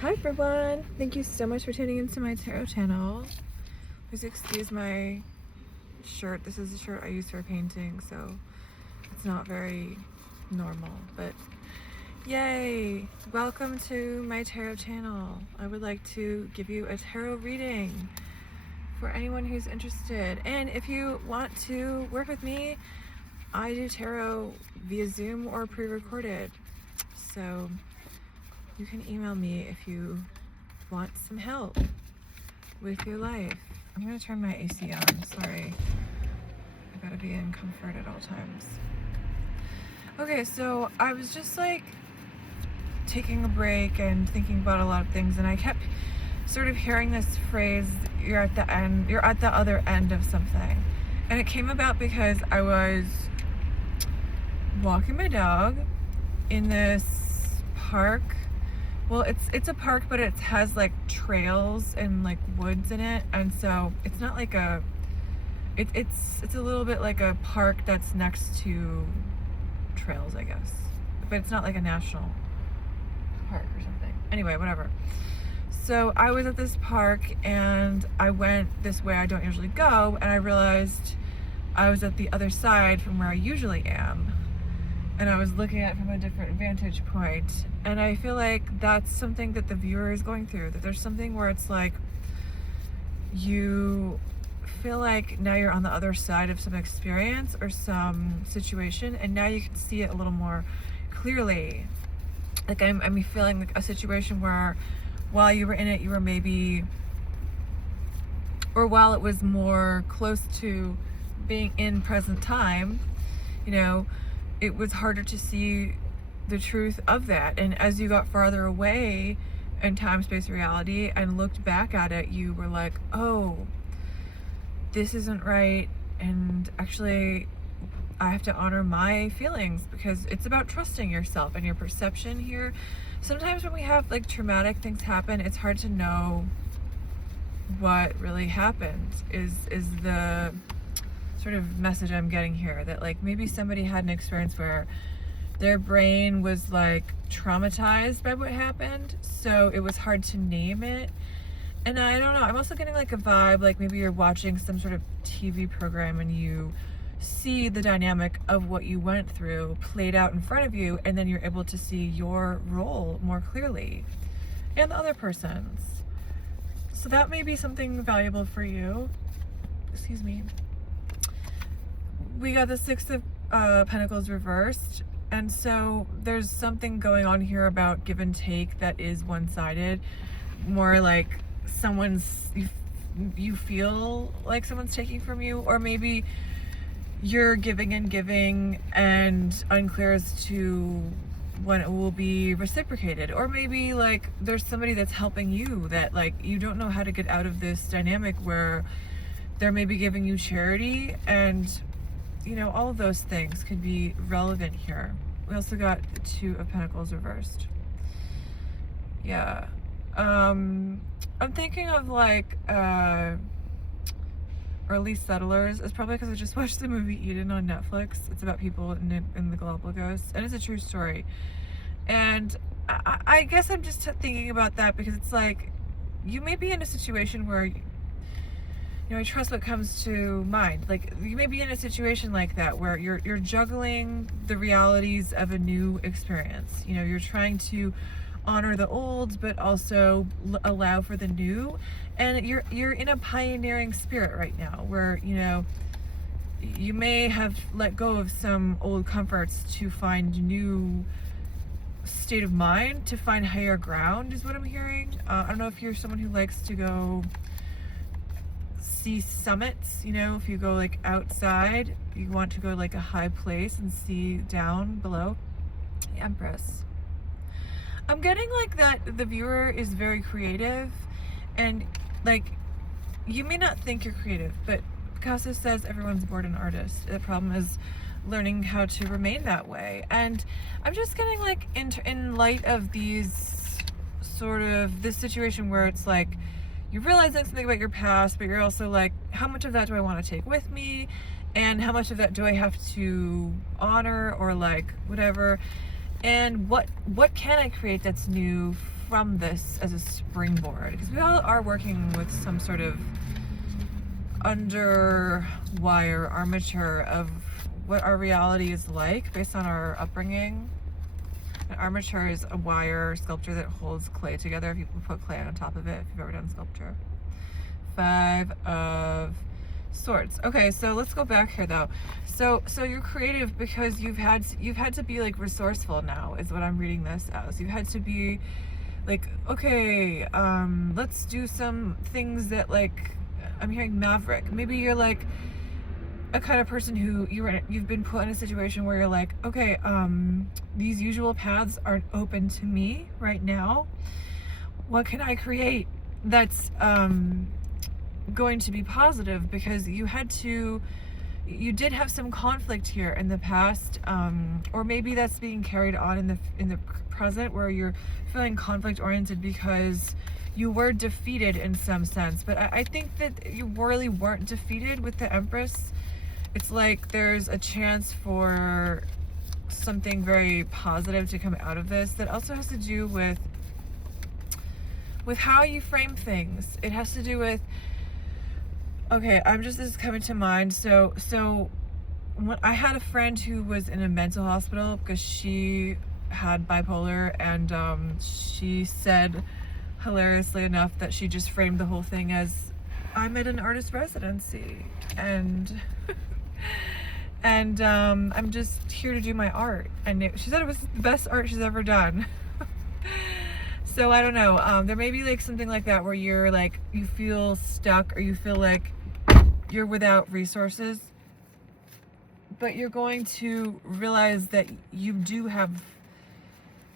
Hi everyone! Thank you so much for tuning into my tarot channel. Please excuse my shirt. This is the shirt I use for painting, so it's not very normal, but yay! Welcome to my tarot channel. I would like to give you a tarot reading for anyone who's interested. And if you want to work with me, I do tarot via Zoom or pre-recorded. So you can email me if you want some help with your life. I'm gonna turn my AC on, sorry. I gotta be in comfort at all times. Okay, so I was just like taking a break and thinking about a lot of things, and I kept sort of hearing this phrase, you're at the other end of something. And it came about because I was walking my dog in this park. Well, it's a park, but it has like trails and like woods in it, and so it's not like it's a little bit like a park that's next to trails, I guess, but it's not like a national park or something. Anyway, whatever. So I was at this park and I went this way I don't usually go, and I realized I was at the other side from where I usually am. And I was looking at it from a different vantage point. And I feel like that's something that the viewer is going through, that there's something where it's like you feel like now you're on the other side of some experience or some situation, and now you can see it a little more clearly. Like I'm feeling like a situation where while you were in it, you were maybe, or while it was more close to being in present time, you know, it was harder to see the truth of that. And as you got farther away in time, space, reality, and looked back at it, you were like, oh, this isn't right. And actually, I have to honor my feelings, because it's about trusting yourself and your perception here. Sometimes when we have like traumatic things happen, it's hard to know what really happened, is the sort of message I'm getting here. That like maybe somebody had an experience where their brain was like traumatized by what happened, so it was hard to name it. And I don't know, I'm also getting like a vibe like maybe you're watching some sort of TV program and you see the dynamic of what you went through played out in front of you, and then you're able to see your role more clearly and the other person's. So that may be something valuable for you. Excuse me. We got the Six of Pentacles reversed, and so there's something going on here about give and take that is one-sided, more like you feel like someone's taking from you, or maybe you're giving and unclear as to when it will be reciprocated, or maybe like there's somebody that's helping you that like you don't know how to get out of this dynamic where they're maybe giving you charity, and you know, all of those things could be relevant here. We also got the Two of Pentacles reversed. Yeah. I'm thinking of like Early Settlers. It's probably because I just watched the movie Eden on Netflix. It's about people in the Galapagos, and it's a true story. And I guess I'm just thinking about that because it's like you may be in a situation where, you know, I trust what comes to mind. Like you may be in a situation like that where you're juggling the realities of a new experience. You know, you're trying to honor the old, but also allow for the new. And you're in a pioneering spirit right now, where you know you may have let go of some old comforts to find new state of mind, to find higher ground, is what I'm hearing. I don't know if you're someone who likes to go see summits, you know, if you go like outside, you want to go like a high place and see down below. The Empress. I'm getting like that the viewer is very creative, and like you may not think you're creative, but Picasso says everyone's born an artist. The problem is learning how to remain that way. And I'm just getting like in light of these sort of this situation where it's like you're realizing something about your past, but you're also like, how much of that do I want to take with me? And how much of that do I have to honor, or like whatever? And what can I create that's new from this as a springboard, because we all are working with some sort of underwire armature of what our reality is like based on our upbringing. An armature is a wire sculpture that holds clay together. People put clay on top of it if you've ever done sculpture. 5 of Swords. Okay, so let's go back here though. So you're creative because you've had to be like resourceful now, is what I'm reading this as. You've had to be like, okay, let's do some things that, like, I'm hearing maverick. Maybe you're like a kind of person who you've been put in a situation where you're like, okay, these usual paths aren't open to me right now. What can I create that's going to be positive? Because you did have some conflict here in the past, or maybe that's being carried on in the present, where you're feeling conflict oriented because you were defeated in some sense. But I think that you really weren't defeated with the Empress. It's like there's a chance for something very positive to come out of this that also has to do with how you frame things. It has to do with, okay, this is coming to mind. So when I had a friend who was in a mental hospital because she had bipolar, and she said, hilariously enough, that she just framed the whole thing as, I'm at an artist residency, and I'm just here to do my art. And she said it was the best art she's ever done. So I don't know, there may be like something like that where you're like, you feel stuck, or you feel like you're without resources, but you're going to realize that you do have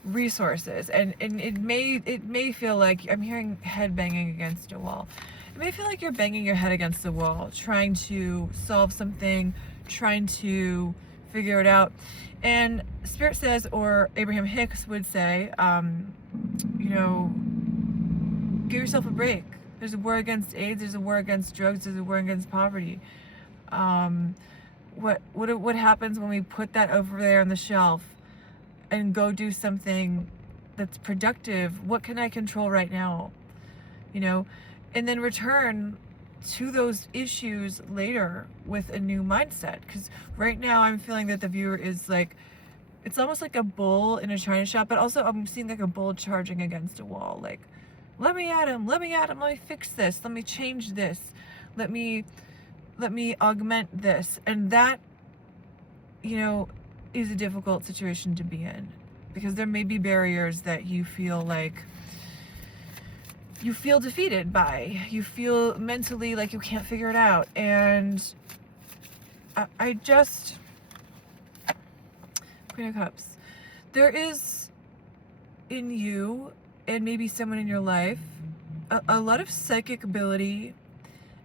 resources, and it may feel like, I'm hearing head banging against a wall. It may feel like you're banging your head against the wall, trying to solve something, trying to figure it out. And Spirit says, or Abraham Hicks would say, give yourself a break. There's a war against AIDS, there's a war against drugs, there's a war against poverty. What happens when we put that over there on the shelf and go do something that's productive? What can I control right now? And then return to those issues later with a new mindset. Because right now I'm feeling that the viewer is like, it's almost like a bull in a china shop, but also I'm seeing like a bull charging against a wall. Like, let me at him, let me fix this, let me change this, let me augment this. And that, is a difficult situation to be in, because there may be barriers that you feel like you feel defeated by, you feel mentally like you can't figure it out. And I just, Queen of Cups, there is in you, and maybe someone in your life, a lot of psychic ability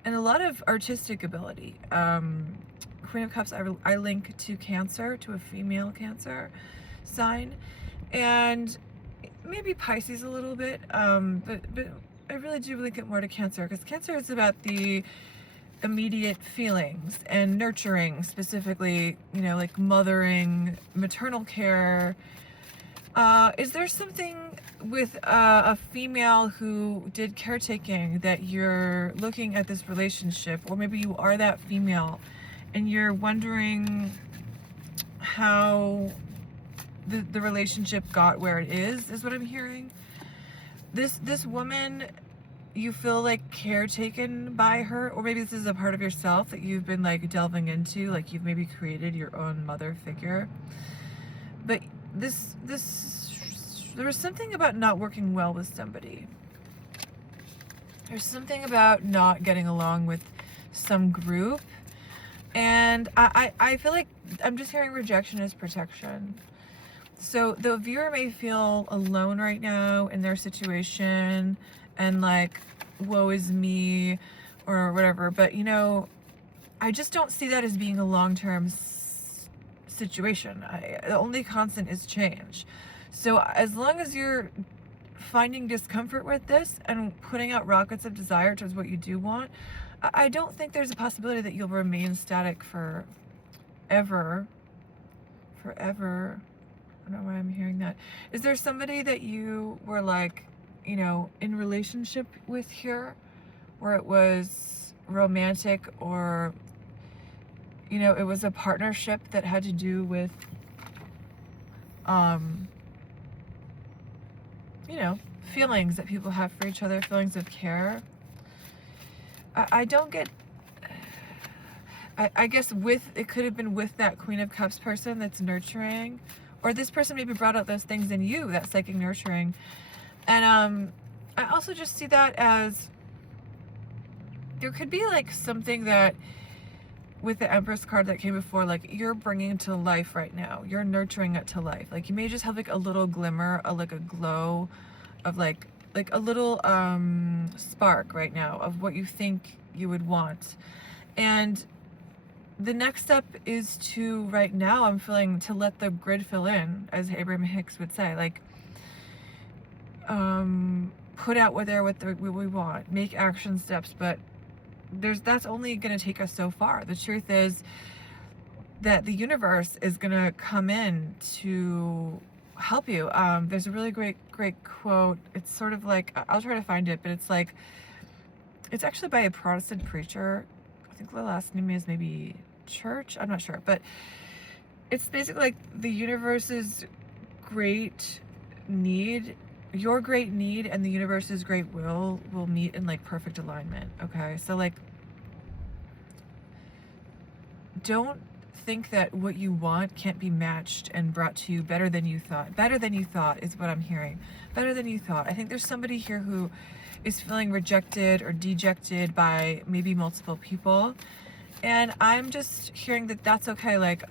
and a lot of artistic ability. Queen of Cups, I link to Cancer, to a female Cancer sign, and maybe Pisces a little bit, but I really do link it more to Cancer, because Cancer is about the immediate feelings and nurturing, specifically, like mothering, maternal care. Is there something with a female who did caretaking that you're looking at this relationship, or maybe you are that female and you're wondering how the relationship got where it is what I'm hearing? This woman, you feel like caretaken by her, or maybe this is a part of yourself that you've been like delving into, like you've maybe created your own mother figure. But there was something about not working well with somebody. There's something about not getting along with some group, and I feel like I'm just hearing rejection as protection. So the viewer may feel alone right now in their situation, and like, woe is me, or whatever. But I just don't see that as being a long-term situation. The only constant is change. So as long as you're finding discomfort with this and putting out rockets of desire towards what you do want, I don't think there's a possibility that you'll remain static forever. I don't know why I'm hearing that. Is there somebody that you were like you know, in relationship with here, where it was romantic, or, you know, it was a partnership that had to do with, you know, feelings that people have for each other, feelings of care. I don't get, I guess with, it could have been with that Queen of Cups person that's nurturing, or this person maybe brought out those things in you, that psychic nurturing. And I also just see that as, there could be like something that, with the Empress card that came before, like you're bringing to life right now, you're nurturing it to life. Like you may just have like a little glimmer, like a glow of like a little spark right now of what you think you would want. And the next step is to, right now I'm feeling, to let the grid fill in, as Abraham Hicks would say, like put out what we want, make action steps. But that's only going to take us so far. The truth is that the universe is going to come in to help you. There's a really great quote. It's sort of like, I'll try to find it, but it's like, it's actually by a Protestant preacher. I think the last name is maybe Church, I'm not sure, but it's basically like the universe's great need, your great need and the universe's great will meet in like perfect alignment. Okay, so like, don't think that what you want can't be matched and brought to you better than you thought. Better than you thought is what I'm hearing. Better than you thought. I think there's somebody here who is feeling rejected or dejected by maybe multiple people, and I'm just hearing that that's okay. Like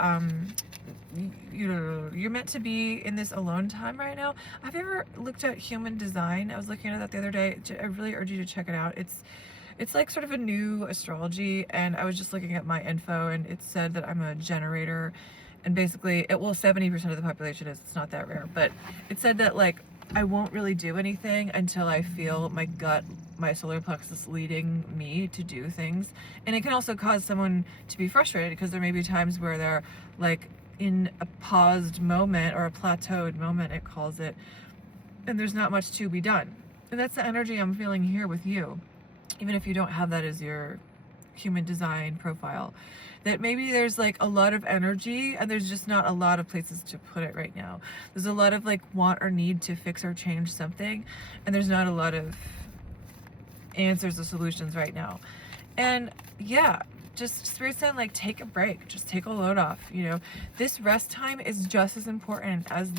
you're meant to be in this alone time right now. Have you ever looked at Human Design? I was looking at that the other day. I really urge you to check it out. It's like sort of a new astrology, and I was just looking at my info, and it said that I'm a generator, and basically, 70% of the population is. It's not that rare, but it said that like I won't really do anything until I feel my gut, my solar plexus leading me to do things. And it can also cause someone to be frustrated, because there may be times where they're like in a paused moment, or a plateaued moment, it calls it, and there's not much to be done. And that's the energy I'm feeling here with you. Even if you don't have that as your Human Design profile, that maybe there's like a lot of energy and there's just not a lot of places to put it right now. There's a lot of like want or need to fix or change something, and there's not a lot of answers or solutions right now. And yeah, just Spirit saying like take a break, just take a load off. You know, this rest time is just as important as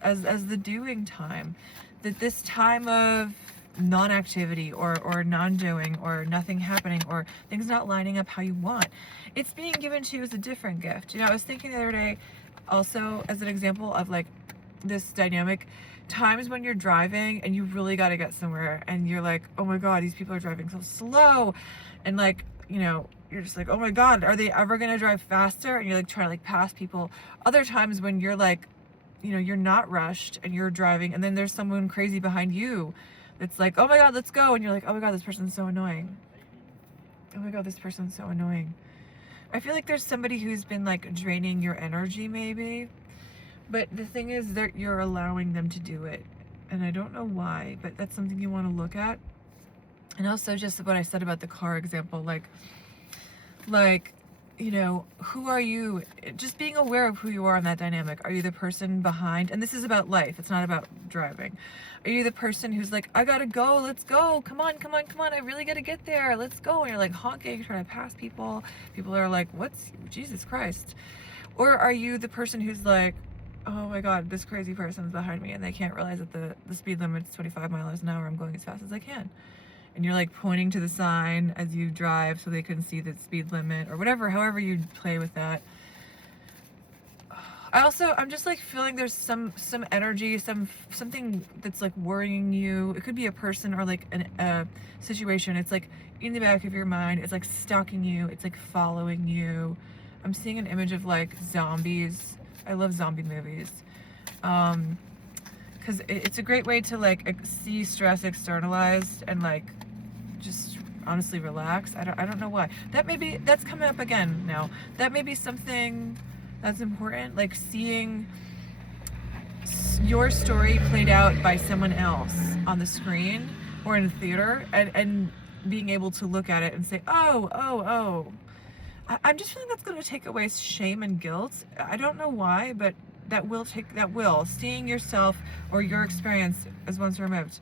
as the doing time. That this time of non-activity or non-doing or nothing happening or things not lining up how you want, it's being given to you as a different gift. You know, I was thinking the other day also as an example of like this dynamic, times when you're driving and you really got to get somewhere and you're like, oh my god, these people are driving so slow, and like, you know, you're just like, oh my god, are they ever gonna drive faster, and you're like trying to like pass people. Other times when you're like, you know, you're not rushed and you're driving, and then there's someone crazy behind you it's like, oh my god, let's go. And you're like, oh my god, this person's so annoying. Oh my god, this person's so annoying. I feel like there's somebody who's been like draining your energy maybe. But the thing is that you're allowing them to do it. And I don't know why, but that's something you want to look at. And also just what I said about the car example, like, you know, who are you? Just being aware of who you are in that dynamic. Are you the person behind? And this is about life. It's not about driving. Are you the person who's like, I gotta go, let's go, come on, come on, come on, I really gotta get there, let's go. And you're like honking, trying to pass people. People are like, what's, Jesus Christ. Or are you the person who's like, oh my god, this crazy person's behind me and they can't realize that the speed limit is 25 miles an hour. I'm going as fast as I can. And you're like pointing to the sign as you drive so they can see the speed limit or whatever, however you play with that. I'm just like feeling there's some energy, something that's like worrying you. It could be a person or like a situation. It's like in the back of your mind. It's like stalking you. It's like following you. I'm seeing an image of like zombies. I love zombie movies. Because it's a great way to like see stress externalized and like just honestly relax. I don't know why. That's coming up again now. That may be something that's important, like seeing your story played out by someone else on the screen or in the theater, and being able to look at it and say, oh. I'm just feeling that's going to take away shame and guilt. I don't know why, but seeing yourself or your experience as once removed.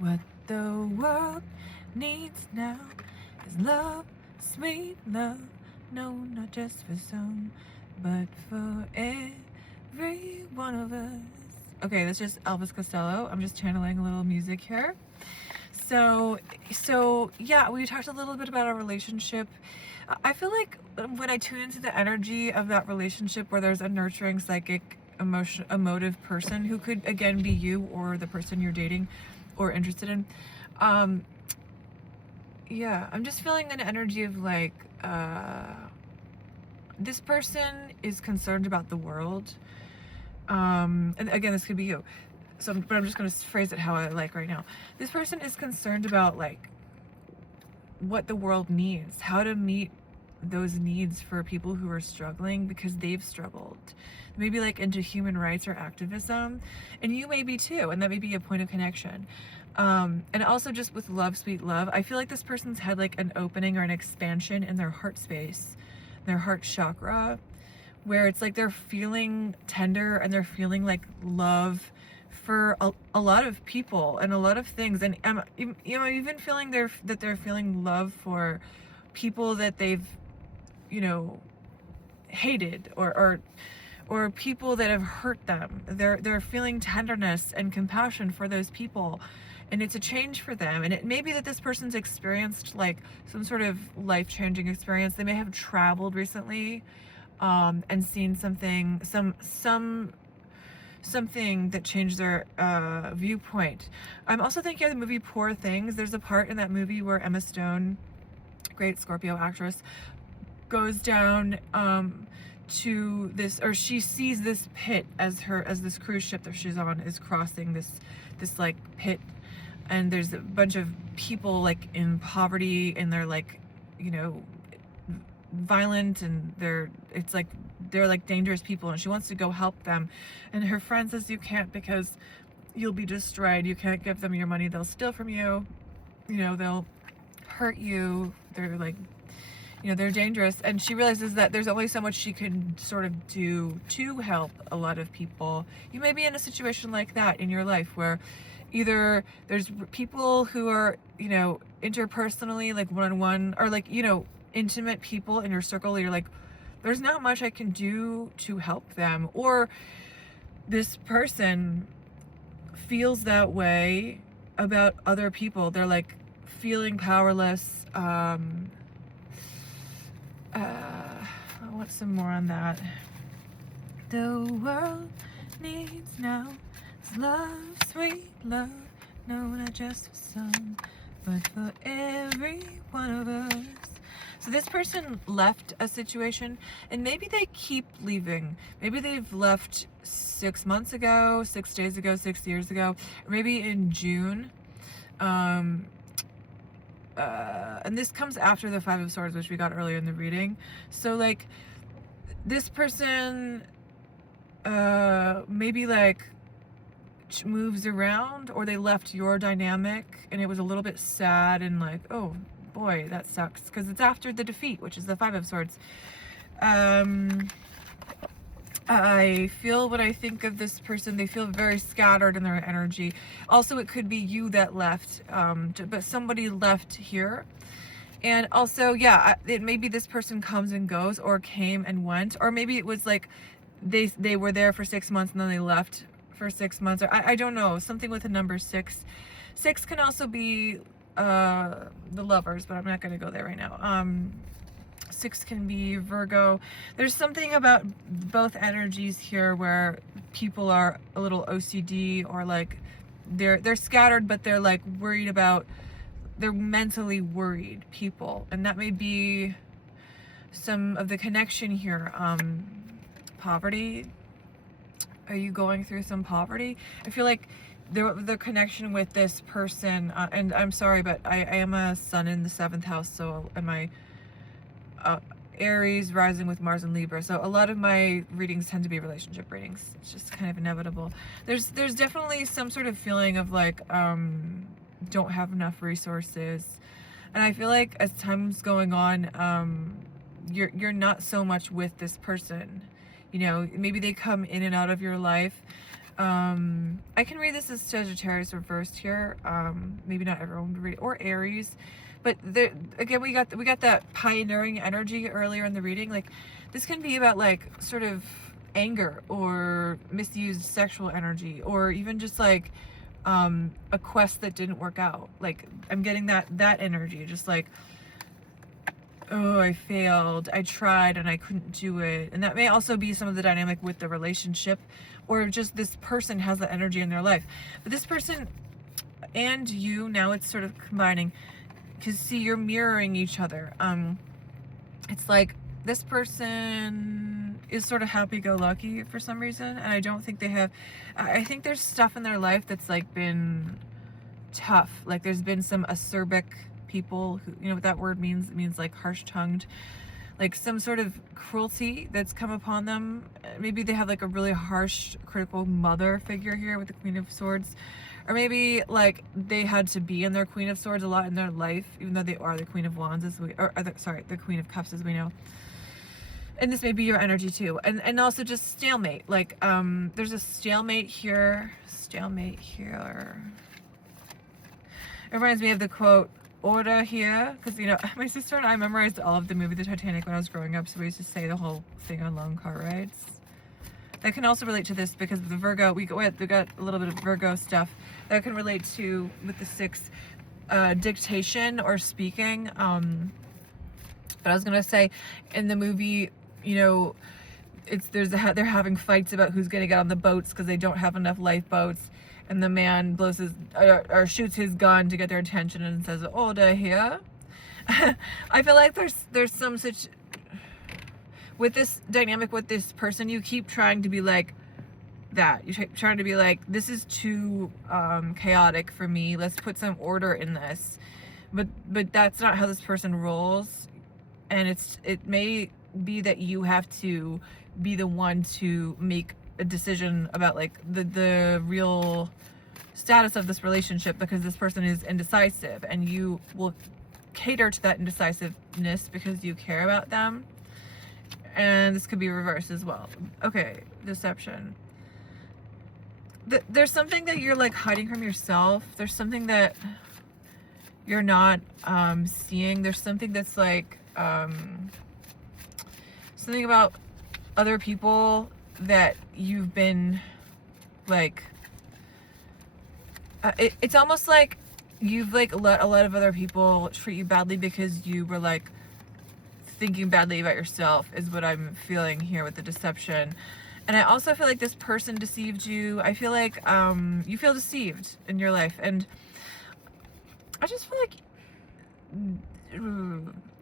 What the world needs now is love, sweet love. No, not just for some, but for every one of us. Okay, that's just Elvis Costello. I'm just channeling a little music here. So yeah, we talked a little bit about our relationship. I feel like when I tune into the energy of that relationship where there's a nurturing, psychic, emotive person who could again be you or the person you're dating or interested in, yeah, I'm just feeling an energy of like, this person is concerned about the world. And again, this could be you. So, but I'm just going to phrase it how I like right now. This person is concerned about like what the world needs, how to meet those needs for people who are struggling because they've struggled. Maybe like into human rights or activism, and you may be too, and that may be a point of connection. And also just with love, sweet love, I feel like this person's had like an opening or an expansion in their heart space, their heart chakra, where it's like they're feeling tender and they're feeling like love for a lot of people and a lot of things, and you know, even feeling that they're feeling love for people that they've, you know, hated or people that have hurt them. They're feeling tenderness and compassion for those people, and it's a change for them. And it may be that this person's experienced like some sort of life-changing experience. They may have traveled recently, and seen something that changed their viewpoint. I'm also thinking of the movie Poor Things. There's a part in that movie where Emma Stone, great Scorpio actress, goes down to this, or she sees this pit as this cruise ship that she's on is crossing this like pit, and there's a bunch of people like in poverty, and they're like, you know, violent, and they're like dangerous people, and she wants to go help them, and her friend says, you can't, because you'll be destroyed. You can't give them your money. They'll steal from you. You know, they'll hurt you. They're like, you know, they're dangerous. And she realizes that there's only so much she can sort of do to help a lot of people. You may be in a situation like that in your life where either there's people who are, you know, interpersonally, like one-on-one, or like, you know, intimate people in your circle. You're like, there's not much I can do to help them. Or this person feels that way about other people. They're like feeling powerless. I want some more on that. The world needs now is love, sweet love. No, not just for some, but for every one of us. So this person left a situation, and maybe they keep leaving. Maybe they've left 6 months ago, 6 days ago, 6 years ago, or maybe in June. And this comes after the Five of Swords, which we got earlier in the reading. So like this person maybe like moves around, or they left your dynamic and it was a little bit sad, and like, oh boy, that sucks, because it's after the defeat, which is the Five of Swords. I feel, when I think of this person, they feel very scattered in their energy. Also, it could be you that left, but somebody left here. And also, yeah, it maybe this person comes and goes, or came and went, or maybe it was like they were there for 6 months and then they left for 6 months, or I don't know, something with the number 6. 6 can also be the Lovers, but I'm not going to go there right now. 6 can be Virgo. There's something about both energies here where people are a little OCD, or like they're scattered, but they're like worried about, they're mentally worried people, and that may be some of the connection here. Poverty. Are you going through some poverty? I feel like the connection with this person, and I'm sorry, but I am a sun in the 7th house, so am I, Aries, rising with Mars and Libra. So a lot of my readings tend to be relationship readings. It's just kind of inevitable. There's definitely some sort of feeling of like, don't have enough resources. And I feel like as time's going on, you're not so much with this person. You know, maybe they come in and out of your life. I can read this as Sagittarius reversed here. Maybe not everyone would read, or Aries. But there, again, we got that pioneering energy earlier in the reading. Like, this can be about like sort of anger or misused sexual energy, or even just like a quest that didn't work out. Like, I'm getting that energy, just like, oh, I failed, I tried and I couldn't do it. And that may also be some of the dynamic with the relationship, or just this person has that energy in their life. But this person and you, now it's sort of combining, because see, you're mirroring each other. It's like this person is sort of happy-go-lucky for some reason, and I don't think they have, I think there's stuff in their life that's like been tough. Like, there's been some acerbic people who, you know what that word means? It means like harsh-tongued, like some sort of cruelty that's come upon them. Maybe they have like a really harsh, critical mother figure here with the Queen of Swords. Or maybe like they had to be in their Queen of Swords a lot in their life, even though they are the Queen of Wands, as we, or sorry, the Queen of Cups, as we know. And this may be your energy too. And also just stalemate. Like, there's a stalemate here. Stalemate here. It reminds me of the quote, order here. Because, you know, my sister and I memorized all of the movie The Titanic when I was growing up. So we used to say the whole thing on long car rides. That can also relate to this because of the Virgo, we got a little bit of Virgo stuff that can relate to, with the 6, dictation or speaking. But I was gonna say, in the movie, you know, they're having fights about who's gonna get on the boats because they don't have enough lifeboats, and the man blows his or shoots his gun to get their attention and says, "Order here." I feel like there's some such. With this dynamic with this person, you keep trying to be like that. You're trying to be like, this is too chaotic for me. Let's put some order in this. But that's not how this person rolls. And it may be that you have to be the one to make a decision about like the real status of this relationship, because this person is indecisive, and you will cater to that indecisiveness because you care about them. And this could be reversed as well. Okay, deception. There's something that you're like hiding from yourself. There's something that you're not seeing. There's something that's like something about other people that you've been like, it's almost like you've like let a lot of other people treat you badly because you were like thinking badly about yourself, is what I'm feeling here with the deception. And I also feel like this person deceived you. I feel like you feel deceived in your life, and I just feel like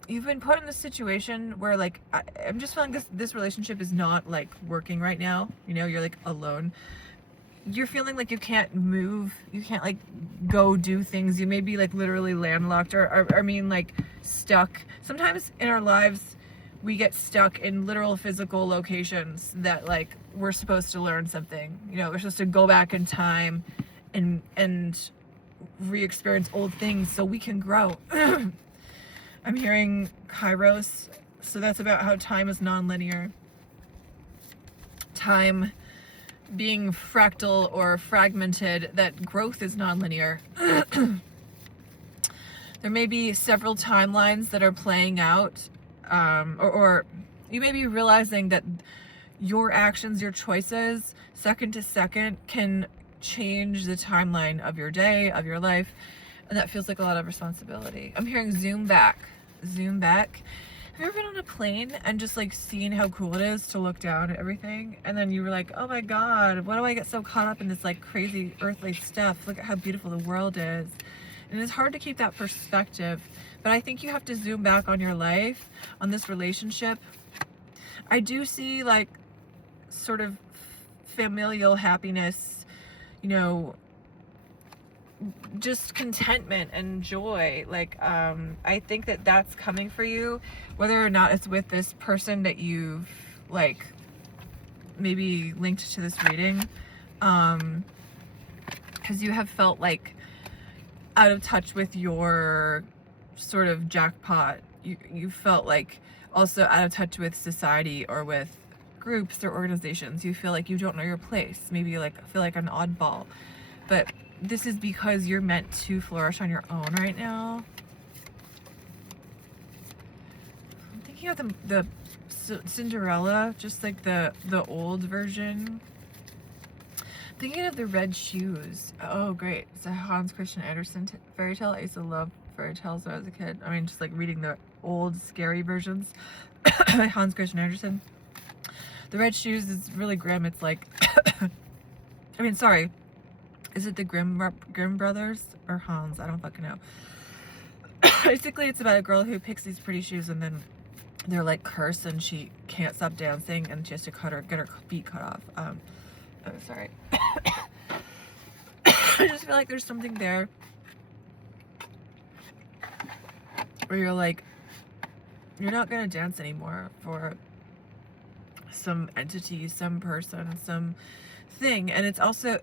you've been put in a situation where like I'm just feeling this relationship is not like working right now. You know, you're like alone. You're feeling like you can't move, you can't like go do things. You may be like literally landlocked, or I mean like stuck. Sometimes in our lives we get stuck in literal physical locations that like we're supposed to learn something. You know, we're supposed to go back in time and re-experience old things so we can grow. I'm hearing Kairos, so that's about how time is non-linear. Time being fractal or fragmented, that growth is non-linear. There may be several timelines that are playing out, or you may be realizing that your actions, your choices, second to second, can change the timeline of your day, of your life, and that feels like a lot of responsibility. I'm hearing zoom back. Zoom back. Have you ever been on a plane and just like seen how cool it is to look down at everything, and then you were like, oh my god, why do I get so caught up in this like crazy earthly stuff? Look at how beautiful the world is. And it's hard to keep that perspective, but I think you have to zoom back on your life, on this relationship. I do see like sort of familial happiness, you know, just contentment and joy. Like, I think that that's coming for you, whether or not it's with this person that you've like maybe linked to this reading, because you have felt like out of touch with your sort of jackpot. You felt like also out of touch with society or with groups or organizations. You feel like you don't know your place. Maybe you like feel like an oddball. But this is because you're meant to flourish on your own right now. I'm thinking of the Cinderella, just like the old version. Thinking of the red shoes. Oh, great. It's a Hans Christian Andersen fairy tale. I used to love fairy tales when I was a kid. I mean, just like reading the old scary versions by Hans Christian Andersen. The red shoes is really grim. It's like, I mean, sorry. Is it the Grimm brothers or Hans? I don't fucking know. Basically, it's about a girl who picks these pretty shoes and then they're like cursed and she can't stop dancing and she has to get her feet cut off. Oh, sorry. I just feel like there's something there where you're like, you're not gonna dance anymore for some entity, some person, some thing. And it's also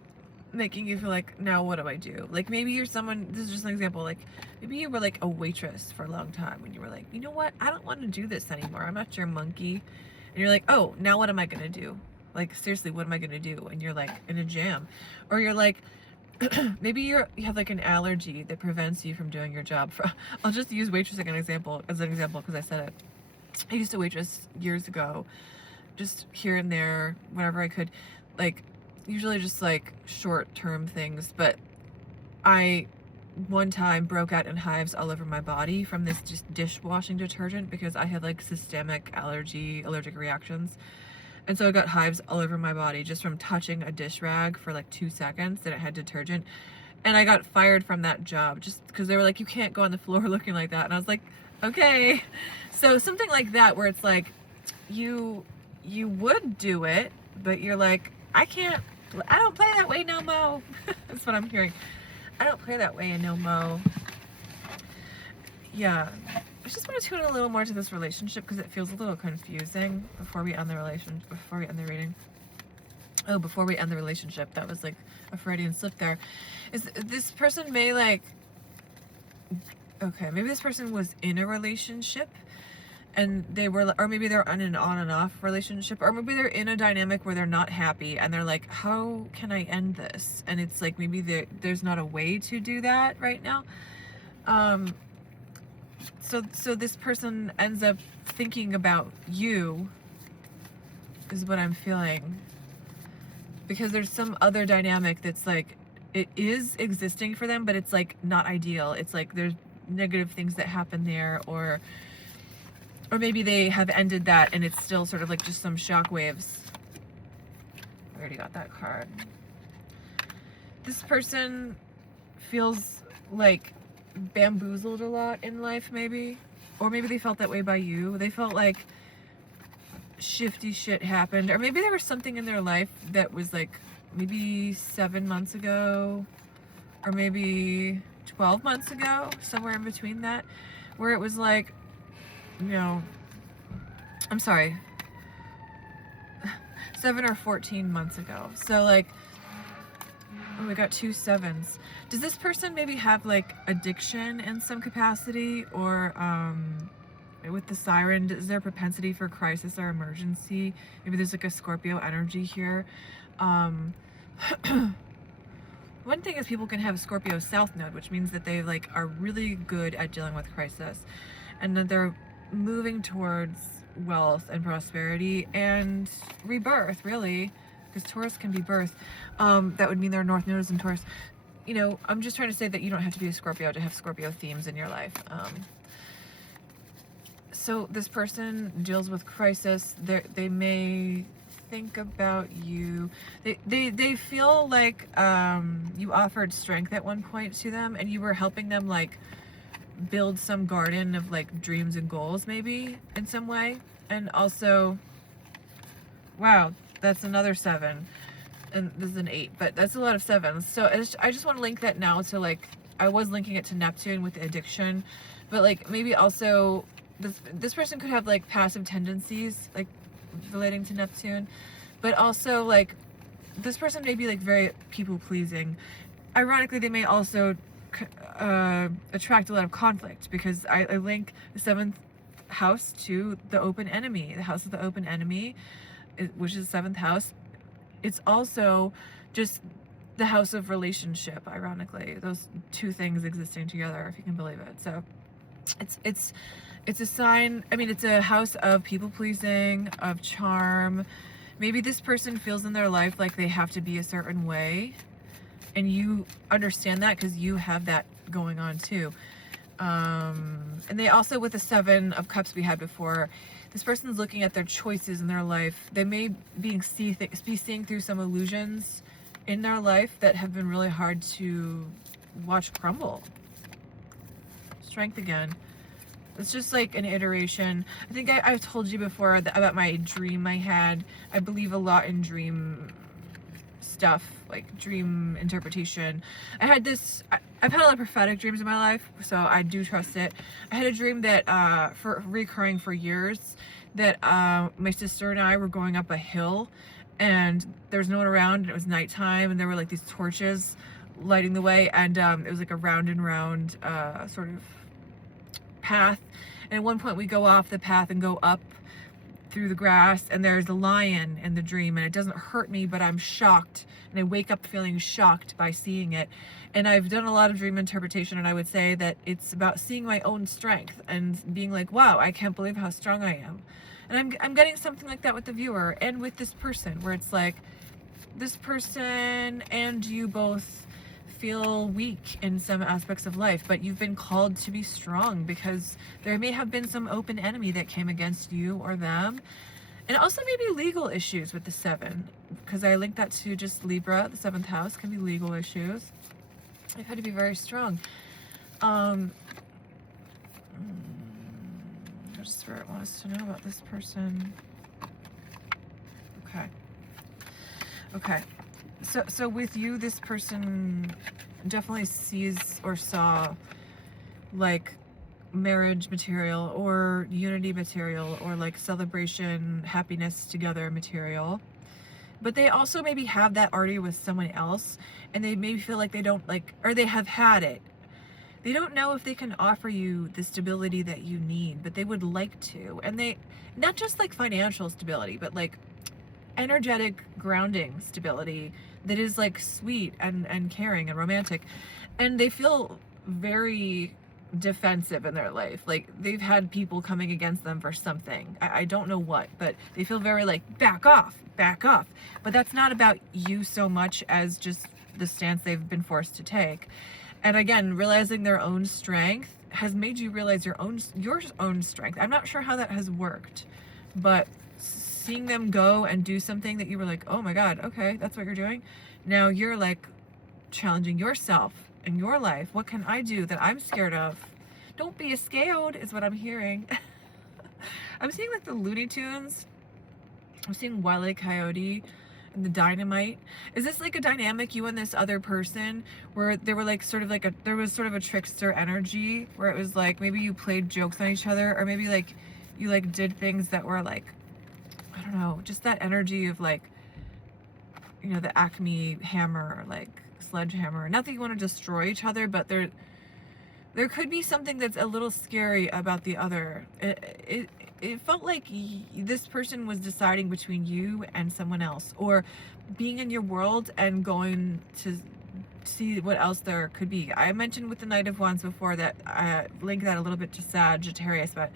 making you feel like, now what do I do? Like maybe you're someone, this is just an example, like maybe you were like a waitress for a long time and you were like, you know what, I don't want to do this anymore, I'm not your monkey. And you're like, oh, now what am I gonna do? Like seriously, what am I gonna do? And you're like in a jam. Or you're like, maybe you have like an allergy that prevents you from doing your job. I'll just use waitress as an example because I said it. I used to waitress years ago, just here and there, whenever I could, like usually just like short-term things. But I one time broke out in hives all over my body from this just dishwashing detergent because I had like systemic allergic reactions. And so I got hives all over my body just from touching a dish rag for like 2 seconds that it had detergent. And I got fired from that job just because they were like, you can't go on the floor looking like that. And I was like, okay. So something like that where it's like, you would do it, but you're like, I don't play that way no mo. That's what I'm hearing. I don't play that way in no mo. Yeah. I just want to tune in a little more to this relationship because it feels a little confusing before we end the reading. Oh, before we end the relationship. That was like a Freudian slip there. Is this person may like, okay, maybe this person was in a relationship and they were, or maybe they're on an on and off relationship, or maybe they're in a dynamic where they're not happy and they're like, how can I end this? And it's like, maybe there's not a way to do that right now. So this person ends up thinking about you, is what I'm feeling. Because there's some other dynamic that's like, it is existing for them, but it's like not ideal. It's like there's negative things that happen there, or maybe they have ended that and it's still sort of like just some shock waves. I already got that card. This person feels like bamboozled a lot in life, maybe, or maybe they felt that way by you. They felt like shifty shit happened, or maybe there was something in their life that was like maybe 7 months ago, or maybe 12 months ago, somewhere in between that, where it was like, you know, I'm sorry, 7 or 14 months ago. So like, oh, we got 2 sevens. Does this person maybe have like addiction in some capacity, or with the siren, is there a propensity for crisis or emergency? Maybe there's like a Scorpio energy here. One thing is people can have a Scorpio South Node, which means that they like are really good at dealing with crisis, and that they're moving towards wealth and prosperity and rebirth, really, because Taurus can be birth. That would mean their North Node is in Taurus. You know, I'm just trying to say that you don't have to be a Scorpio to have Scorpio themes in your life. So this person deals with crisis. They may think about you. They feel like you offered strength at one point to them, and you were helping them like build some garden of like dreams and goals, maybe in some way. And also, wow, that's another 7. and this is an 8, but that's a lot of 7s. So I just want to link that now to, like, I was linking it to Neptune with the addiction, but like maybe also this person could have like passive tendencies, like relating to Neptune, but also like this person may be like very people pleasing. Ironically, they may also attract a lot of conflict, because I link the 7th house to the open enemy, the house of the open enemy, which is the 7th house. It's also just the house of relationship, ironically, those two things existing together, if you can believe it. So it's a sign, I mean, it's a house of people pleasing, of charm. Maybe this person feels in their life like they have to be a certain way, and you understand that because you have that going on too. And they also, with the 7 of Cups we had before, this person's looking at their choices in their life. They may be seeing through some illusions in their life that have been really hard to watch crumble. Strength again. It's just like an iteration. I think I've told you before about my dream I had. I believe a lot in dream stuff, like dream interpretation. I've had a lot of prophetic dreams in my life, so I do trust it. I had a dream that for recurring for years, that my sister and I were going up a hill, and there was no one around, and it was nighttime, and there were like these torches lighting the way, and it was like a round and round sort of path. And at one point we go off the path and go up through the grass, and there's a lion in the dream, and it doesn't hurt me, but I'm shocked, and I wake up feeling shocked by seeing it. And I've done a lot of dream interpretation, and I would say that it's about seeing my own strength and being like, wow, I can't believe how strong I am. And I'm getting something like that with the viewer and with this person, where it's like this person and you both feel weak in some aspects of life, but you've been called to be strong, because there may have been some open enemy that came against you or them. And also maybe legal issues with the 7, because I link that to just Libra. The 7th house can be legal issues. I've had to be very strong. Just Spirit wants to know about this person. Okay. So with you, this person definitely sees or saw like marriage material or unity material, or like celebration, happiness together material. But they also maybe have that already with someone else, and they maybe feel like they don't like, or they have had it. They don't know if they can offer you the stability that you need, but they would like to. And they, not just like financial stability, but like energetic grounding stability that is like sweet and caring and romantic. And they feel very defensive in their life. Like they've had people coming against them for something. I don't know what, but they feel very like, back off. But that's not about you so much as just the stance they've been forced to take. And again, realizing their own strength has made you realize your own strength. I'm not sure how that has worked, but seeing them go and do something that you were like, oh my God, okay, that's what you're doing. Now you're like challenging yourself in your life. What can I do that I'm scared of? Don't be scared is what I'm hearing. I'm seeing like the Looney Tunes. I'm seeing Wile E. Coyote and the Dynamite. Is this like a dynamic, you and this other person, where they were like sort of like there was sort of a trickster energy, where it was like maybe you played jokes on each other, or maybe like you like did things that were like, I don't know, just that energy of like, you know, the Acme hammer, like sledgehammer. Not that you want to destroy each other, but there could be something that's a little scary about the other. It felt like this person was deciding between you and someone else, or being in your world and going to see what else there could be. I mentioned with the Knight of Wands before that I linked that a little bit to Sagittarius, but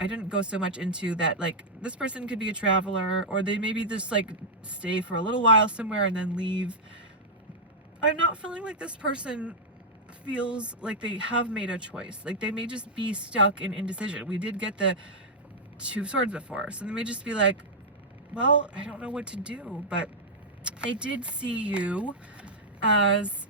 I didn't go so much into that. Like this person could be a traveler, or they maybe just like stay for a little while somewhere and then leave. I'm not feeling like this person feels like they have made a choice. Like they may just be stuck in indecision. We did get the 2 of Swords before, so they may just be like, well, I don't know what to do. But they did see you as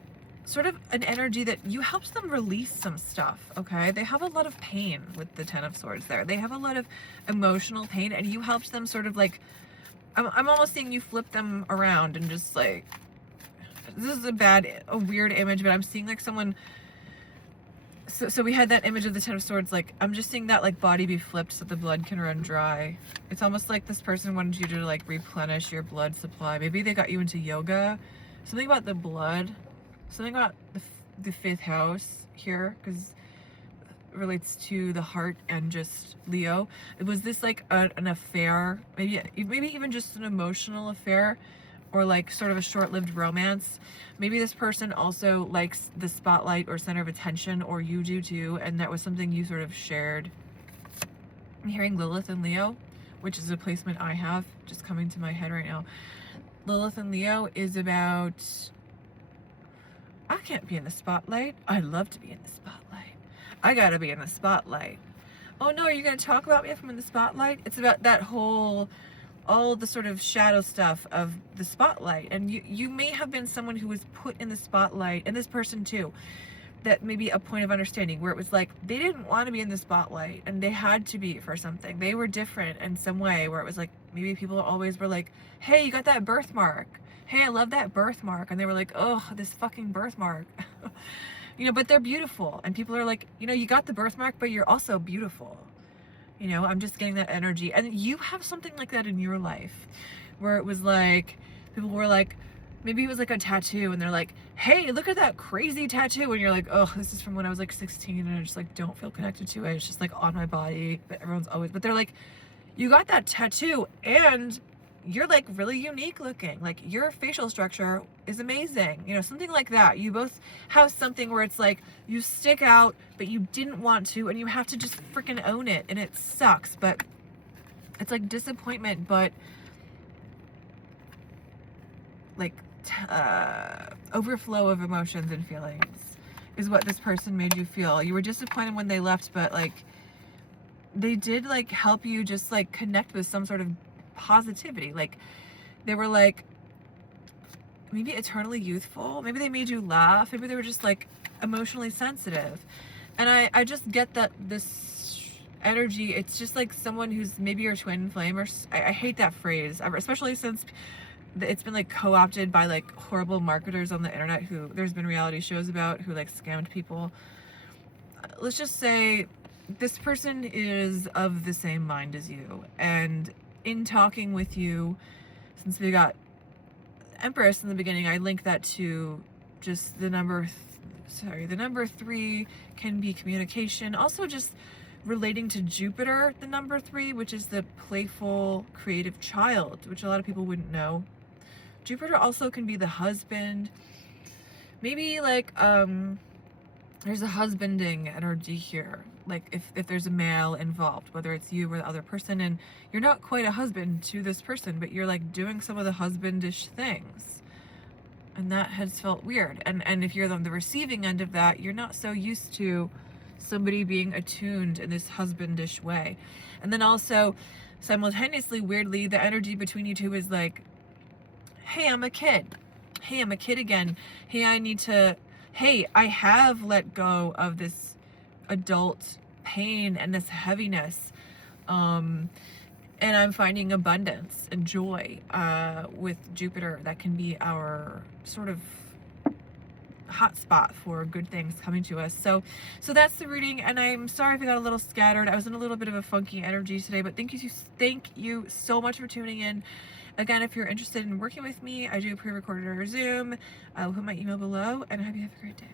sort of an energy that you helped them release some stuff. Okay, they have a lot of pain with the 10 of Swords there. They have a lot of emotional pain, and you helped them sort of like I'm almost seeing you flip them around and just like, this is a weird image, but I'm seeing like someone, so we had that image of the Ten of Swords, like I'm just seeing that like body be flipped so the blood can run dry. It's almost like this person wanted you to like replenish your blood supply. Maybe they got you into yoga. Something about the blood, something about the fifth house here, because it relates to the heart and just Leo. It was this like an affair, maybe even just an emotional affair, or like sort of a short-lived romance. Maybe this person also likes the spotlight or center of attention, or you do too, and that was something you sort of shared. I'm hearing Lilith and Leo, which is a placement I have just coming to my head right now. Lilith and Leo is about, I can't be in the spotlight. I love to be in the spotlight. I gotta be in the spotlight. Oh no, are you gonna talk about me if I'm in the spotlight? It's about that whole, all the sort of shadow stuff of the spotlight. And you may have been someone who was put in the spotlight, and this person too, that maybe a point of understanding where it was like they didn't want to be in the spotlight and they had to be for something. They were different in some way, where it was like maybe people always were like, hey, you got that birthmark. Hey, I love that birthmark. And they were like, oh, this fucking birthmark. You know, but they're beautiful. And people are like, you know, you got the birthmark, but you're also beautiful. You know, I'm just getting that energy. And you have something like that in your life, where it was like, people were like, maybe it was like a tattoo, and they're like, hey, look at that crazy tattoo. And you're like, oh, this is from when I was like 16, and I just like don't feel connected to it. It's just like on my body, but everyone's always, but they're like, you got that tattoo and you're like really unique looking. Like your facial structure is amazing. You know, something like that. You both have something where it's like you stick out, but you didn't want to, and you have to just freaking own it. And it sucks, but it's like disappointment, but like overflow of emotions and feelings is what this person made you feel. You were disappointed when they left, but like they did like help you just like connect with some sort of positivity. Like they were like maybe eternally youthful, maybe they made you laugh, maybe they were just like emotionally sensitive. And I just get that this energy, it's just like someone who's maybe your twin flame, or I hate that phrase, especially since it's been like co-opted by like horrible marketers on the internet who there's been reality shows about who like scammed people. Let's just say this person is of the same mind as you, and in talking with you, since we got Empress in the beginning, I link that to just the number the number 3 can be communication. Also just relating to Jupiter, the number 3, which is the playful, creative child, which a lot of people wouldn't know. Jupiter also can be the husband. Maybe like there's a husbanding energy here, like if there's a male involved, whether it's you or the other person, and you're not quite a husband to this person, but you're like doing some of the husbandish things, and that has felt weird. And if you're on the receiving end of that, you're not so used to somebody being attuned in this husbandish way. And then also simultaneously, weirdly, the energy between you two is like, hey, I'm a kid. Hey, I'm a kid again. Hey, hey, I have let go of this adult pain and this heaviness. And I'm finding abundance and joy with Jupiter. That can be our sort of hot spot for good things coming to us. So that's the reading, and I'm sorry if I got a little scattered. I was in a little bit of a funky energy today, but thank you so much for tuning in. Again, if you're interested in working with me, I do pre-recorded or Zoom. I'll put my email below, and I hope you have a great day.